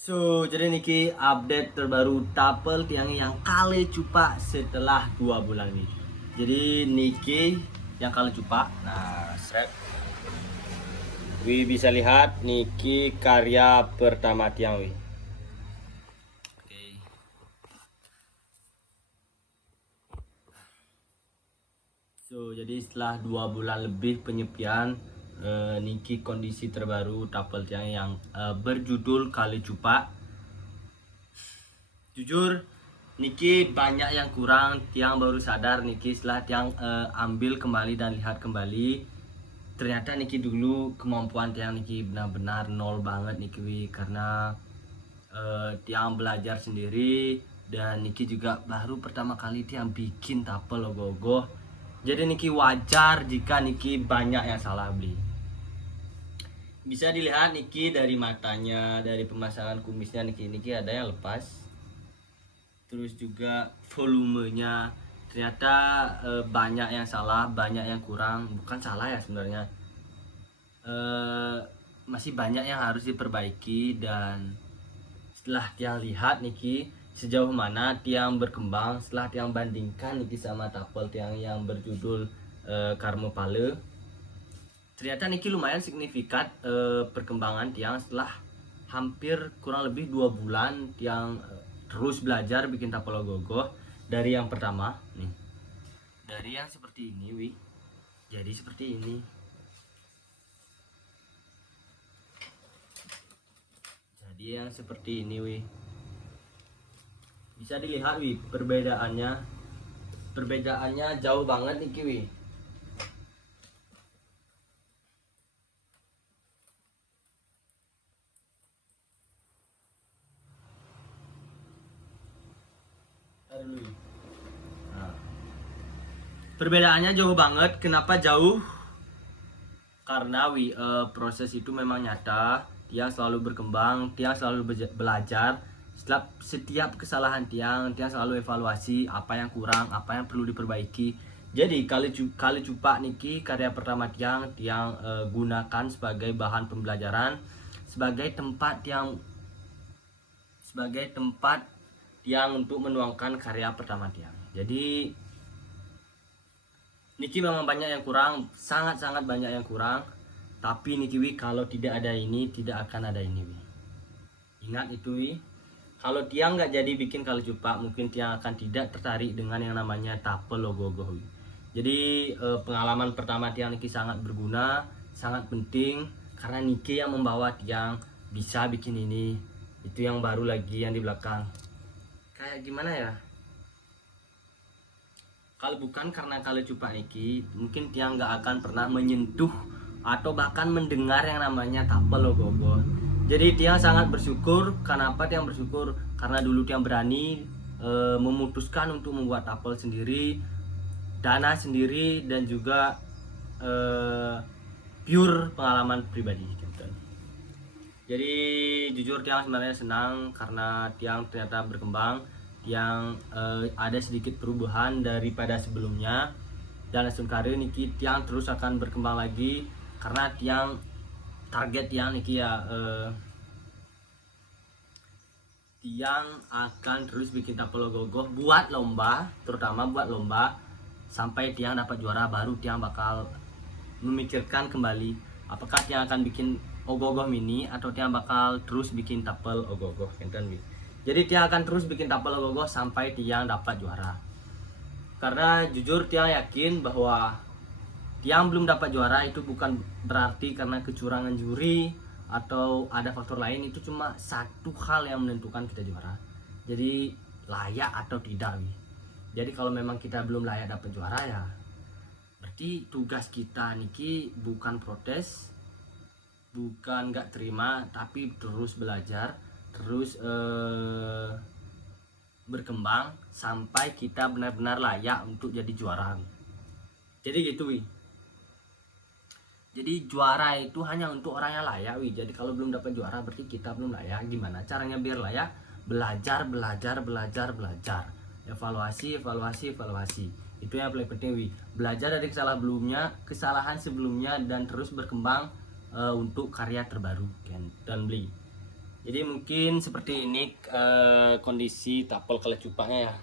Jadi niki update terbaru tapel tiang yang kali cupa setelah 2 bulan ini. Jadi niki yang kali cupa. Nah, Wi bisa lihat niki karya pertama tiang Wi. Oke. Jadi setelah 2 bulan lebih penyepian, niki kondisi terbaru tapel tiang yang berjudul kali cupa. Jujur niki banyak yang kurang, tiang baru sadar niki setelah tiang ambil kembali dan lihat kembali, ternyata niki dulu kemampuan tiang niki benar-benar nol banget niki karena tiang belajar sendiri dan niki juga baru pertama kali tiang bikin tapel ogoh-ogoh. Jadi niki wajar jika niki banyak yang salah beli. Bisa dilihat niki dari matanya, dari pemasangan kumisnya niki ada yang lepas. Terus juga volumenya ternyata banyak yang salah, banyak yang kurang. Bukan salah ya sebenarnya, masih banyak yang harus diperbaiki. Dan setelah tiang lihat niki sejauh mana tiang berkembang, setelah tiang bandingkan niki sama tapel tiang yang berjudul Karmo Pale, ternyata niki lumayan signifikan perkembangan tiang setelah hampir kurang lebih 2 bulan tiang terus belajar bikin tapel ogoh-ogoh. Dari yang pertama nih, dari yang seperti ini wi, jadi seperti ini. Jadi yang seperti ini wi, bisa dilihat wi perbedaannya jauh banget nih kiwi. Nah, perbedaannya jauh banget. Kenapa jauh? Karena proses itu memang nyata. Tiang selalu berkembang, tiang selalu belajar. Setiap kesalahan tiang selalu evaluasi apa yang kurang, apa yang perlu diperbaiki. Jadi kali cupa niki karya pertama tiang gunakan sebagai bahan pembelajaran, sebagai tempat tiang untuk menuangkan karya pertama tiang. Jadi niki memang banyak yang kurang, sangat-sangat banyak yang kurang. Tapi niki wi, kalau tidak ada ini tidak akan ada ini wi. Ingat itu wi. Kalau tiang nggak jadi bikin kali cupa, mungkin tiang akan tidak tertarik dengan yang namanya tapel ogoh-ogoh wi. Jadi pengalaman pertama tiang niki sangat berguna, sangat penting, karena niki yang membawa tiang bisa bikin ini. Itu yang baru lagi yang di belakang. Kayak gimana ya? Kalau bukan karena kali cupa niki, mungkin tiang nggak akan pernah menyentuh atau bahkan mendengar yang namanya tapel ogoh-ogoh. Jadi tiang sangat bersyukur. Kenapa tiang bersyukur? Karena dulu tiang berani memutuskan untuk membuat tapel sendiri, dana sendiri, dan juga pure pengalaman pribadi gitu. Jadi jujur tiang sebenarnya senang karena tiang ternyata berkembang, yang ada sedikit perubahan daripada sebelumnya. Dan langsung karir niki tiang terus akan berkembang lagi karena tiang target tiang niki ya tiang akan terus bikin tapel ogoh-ogoh buat lomba, terutama buat lomba sampai tiang dapat juara, baru tiang bakal memikirkan kembali apakah tiang akan bikin ogoh-ogoh mini atau tiang bakal terus bikin tapel ogoh-ogoh. Jadi tiang akan terus bikin tapel ogoh-ogoh sampai tiang dapat juara. Karena jujur tiang yakin bahwa tiang belum dapat juara itu bukan berarti karena kecurangan juri atau ada faktor lain. Itu cuma satu hal yang menentukan kita juara. Jadi layak atau tidak. Jadi kalau memang kita belum layak dapat juara ya berarti tugas kita niki bukan protes, bukan nggak terima, tapi terus belajar, terus berkembang sampai kita benar-benar layak untuk jadi juara. Jadi gitu wi. Jadi juara itu hanya untuk orang yang layak wi. Jadi kalau belum dapat juara berarti kita belum layak. Gimana caranya biar layak? Belajar, belajar, belajar, belajar. Evaluasi, evaluasi, evaluasi. Itu yang paling penting wi. Belajar dari kesalahan sebelumnya dan terus berkembang untuk karya terbaru dan beli. Jadi mungkin seperti ini kondisi tapel kelecupanya ya.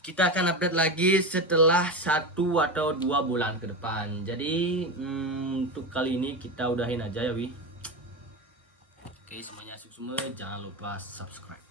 Kita akan update lagi setelah 1 atau 2 bulan ke depan. Jadi untuk kali ini kita udahin aja ya Wi. Oke semuanya, sukses, jangan lupa subscribe.